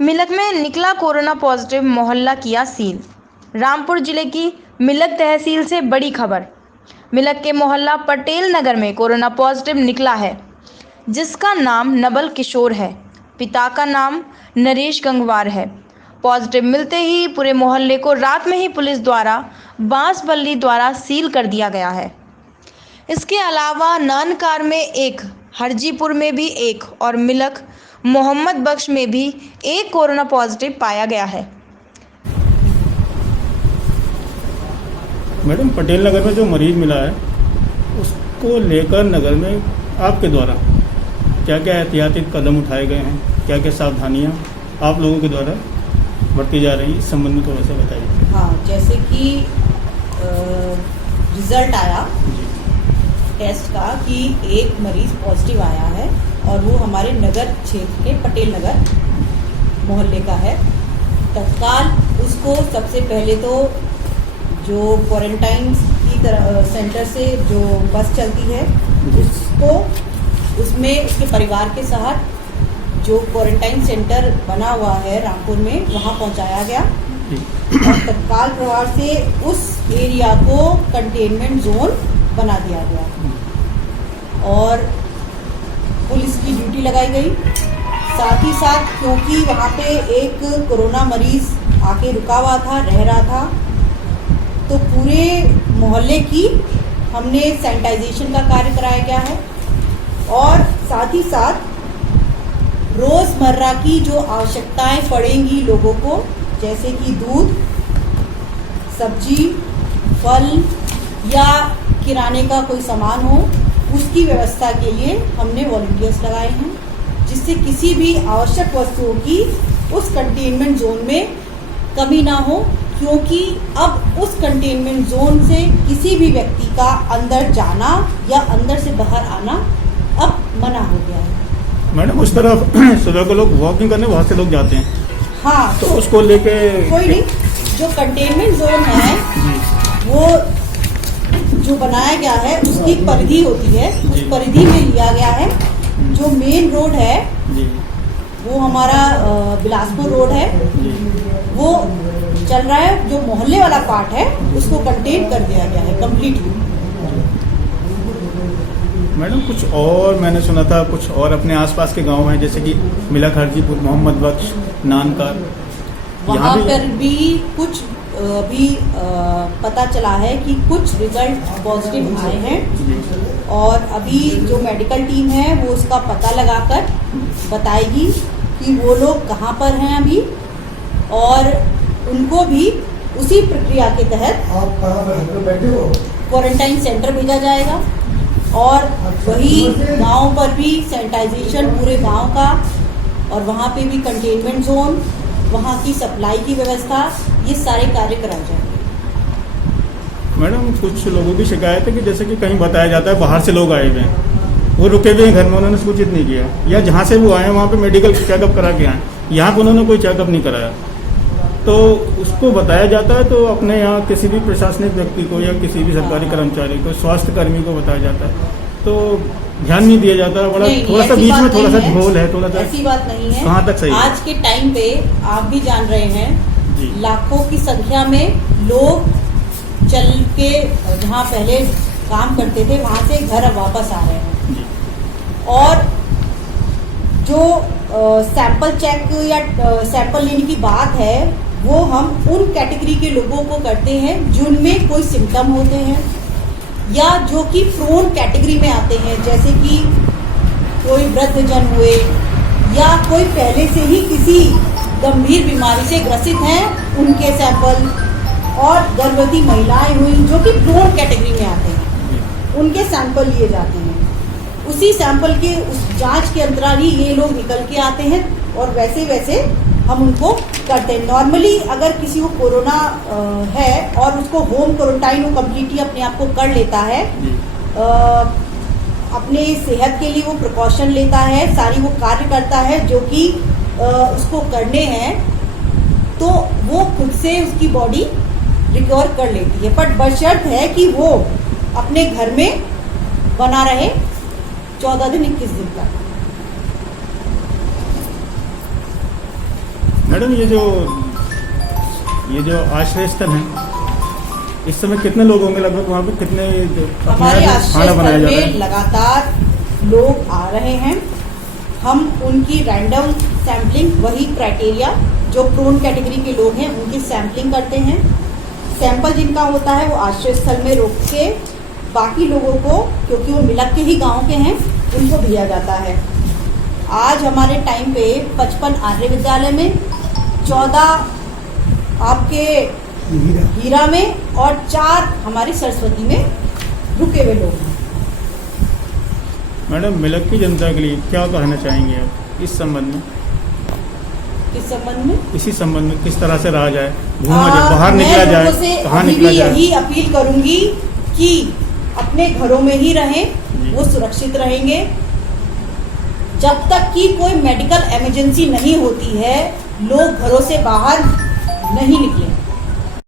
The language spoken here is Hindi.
मिलक में निकला कोरोना पॉजिटिव, मोहल्ला किया सील। रामपुर जिले की मिलक तहसील से बड़ी खबर। मिलक के मोहल्ला पटेल नगर में कोरोना पॉजिटिव निकला है, जिसका नाम नबल किशोर है। पिता का नाम नरेश गंगवार है। पॉजिटिव मिलते ही पूरे मोहल्ले को रात में ही पुलिस द्वारा बांसबल्ली द्वारा सील कर दिया गया है। इसके अलावा नानकार में एक, हरजीपुर में भी एक और मिलक मोहम्मद बख्श में भी एक कोरोना पॉजिटिव पाया गया है। मैडम, पटेल नगर में जो मरीज मिला है उसको लेकर नगर में आपके द्वारा क्या क्या एहतियाती कदम उठाए गए हैं, क्या क्या सावधानियां आप लोगों के द्वारा बरती जा रही हैं, इस संबंध में थोड़ा सा बताइए। हाँ, जैसे कि रिजल्ट आया टेस्ट का कि एक मरीज पॉजिटिव आया है और वो हमारे नगर क्षेत्र के पटेल नगर मोहल्ले का है। तत्काल उसको सबसे पहले तो जो क्वारंटाइन की तरह सेंटर से जो बस चलती है उसको, उसमें उसके परिवार के साथ जो क्वारंटाइन सेंटर बना हुआ है रामपुर में, वहाँ पहुँचाया गया और तत्काल प्रभाव से उस एरिया को कंटेनमेंट जोन बना दिया गया और पुलिस की ड्यूटी लगाई गई। साथ ही साथ क्योंकि वहाँ पे एक कोरोना मरीज आके रुका हुआ था, रह रहा था, तो पूरे मोहल्ले की हमने सैनिटाइजेशन का कार्य कराया गया है और साथ ही साथ रोज़मर्रा की जो आवश्यकताएं पड़ेंगी लोगों को, जैसे कि दूध, सब्जी, फल या किराने का कोई सामान हो, उसकी व्यवस्था के लिए हमने वॉलंटियर्स लगाए हैं, जिससे किसी भी आवश्यक वस्तुओं की उस कंटेनमेंट जोन में कमी ना हो, क्योंकि अब उस कंटेनमेंट जोन से किसी भी व्यक्ति का अंदर जाना या अंदर से बाहर आना अब मना हो गया है। मैडम, उस तरफ सुबह को लोग वॉकिंग करने वहाँ से लोग जाते हैं। हाँ, तो उसको लेके कोई नहीं, जो कंटेनमेंट जोन है वो जो बनाया गया है उसकी परिधि होती है, उस परिधि में लिया गया है। जो मेन रोड है वो हमारा बिलासपुर रोड है, वो चल रहा है। जो मोहल्ले वाला पार्ट है उसको कंटेन कर दिया गया है कम्प्लीटली। मैडम, कुछ और मैंने सुना था, कुछ और अपने आसपास के गांव हैं, जैसे कि मिलक, हरजीपुर, मोहम्मद बख्श, नानकार, वहाँ पर भी कुछ अभी पता चला है कि कुछ रिजल्ट पॉजिटिव आए हैं और अभी जो मेडिकल टीम है वो उसका पता लगाकर बताएगी कि वो लोग कहाँ पर हैं अभी, और उनको भी उसी प्रक्रिया के तहत क्वारंटाइन सेंटर भेजा जाएगा और वही गांव पर भी सैनिटाइजेशन पूरे गांव का, और वहाँ पे भी कंटेनमेंट जोन, वहाँ की सप्लाई की व्यवस्था, ये सारे कार्य कराए जाएंगे। मैडम, कुछ लोगों की शिकायत है कि जैसे कि कहीं बताया जाता है बाहर से लोग आए हुए हैं, वो रुके हुए हैं घर में, उन्होंने सूचित नहीं किया, या जहाँ से वो आए हैं वहाँ पे मेडिकल चेकअप करा के आए, यहाँ पर उन्होंने कोई चेकअप नहीं कराया, तो उसको बताया जाता है तो अपने यहाँ किसी भी प्रशासनिक व्यक्ति को या किसी भी सरकारी कर्मचारी को, स्वास्थ्य कर्मी को बताया जाता है, तो ध्यान नहीं दिया जाता। बड़ा थोड़ा सा बीच में थोड़ा सा झोल है, थोड़ा सा ऐसी बात नहीं है। कहाँ तक सही? आज के टाइम पे आप भी जान रहे हैं, लाखों की संख्या में लोग चल के जहाँ पहले काम करते थे वहाँ से घर वापस आ रहे हैं और जो सैंपल चेक या सैंपल लेने की बात है वो हम उन कैटेगरी के लोगों को करते हैं जिनमें कोई सिम्टम होते हैं या जो कि प्रोन कैटेगरी में आते हैं, जैसे कि कोई वृद्धजन हुए या कोई पहले से ही किसी गंभीर बीमारी से ग्रसित हैं, उनके सैंपल, और गर्भवती महिलाएं हुई जो कि प्रोन कैटेगरी में आते हैं, उनके सैंपल लिए जाते हैं। उसी सैंपल के उस जांच के अंतराल ही ये लोग निकल के आते हैं और वैसे वैसे हम उनको करते हैं। नॉर्मली अगर किसी को कोरोना है और उसको होम क्वारंटाइन वो कम्प्लीटली अपने आप को कर लेता है, अपने सेहत के लिए वो प्रिकॉशन लेता है, सारी वो कार्य करता है जो कि उसको करने हैं, तो वो खुद से उसकी बॉडी रिकवर कर लेती है। बट बशर्त है कि वो अपने घर में बना रहे 14 दिन 21 दिन तक। मैडम ये जो आश्रय स्थल है, इस समय कितने लोग होंगे लगभग वहाँ पे? कितने हमारे आश्रय खाना बनाया स्थल जाता में है? लगातार लोग आ रहे हैं। हम उनकी रैंडम सैम्पलिंग, वही क्राइटेरिया जो प्रोन कैटेगरी के लोग हैं उनकी सैम्पलिंग करते हैं। सैंपल जिनका होता है वो आश्रय स्थल में रोक के बाकी लोगों को, क्योंकि वो मिलक के ही गांव के हैं, उनको दिया जाता है। आज हमारे टाइम पे 55 आर्य विद्यालय में, 14 आपके हीरा में और 4 हमारी सरस्वती में रुके हुए लोग हैं। मैडम मिलक की जनता के लिए क्या कहना चाहेंगे आप इस संबंध में? इस संबंध में इसी संबंध में किस तरह से रहा जाए, घूमा जाए, बाहर निकला मैं जाए, लोगों से कहाँ अभी निकला भी जाए? यही अपील करूंगी कि अपने घरों में ही रहें, वो सुरक्षित रहेंगे। जब तक कि कोई मेडिकल इमरजेंसी नहीं होती है, लोग घरों से बाहर नहीं निकलें।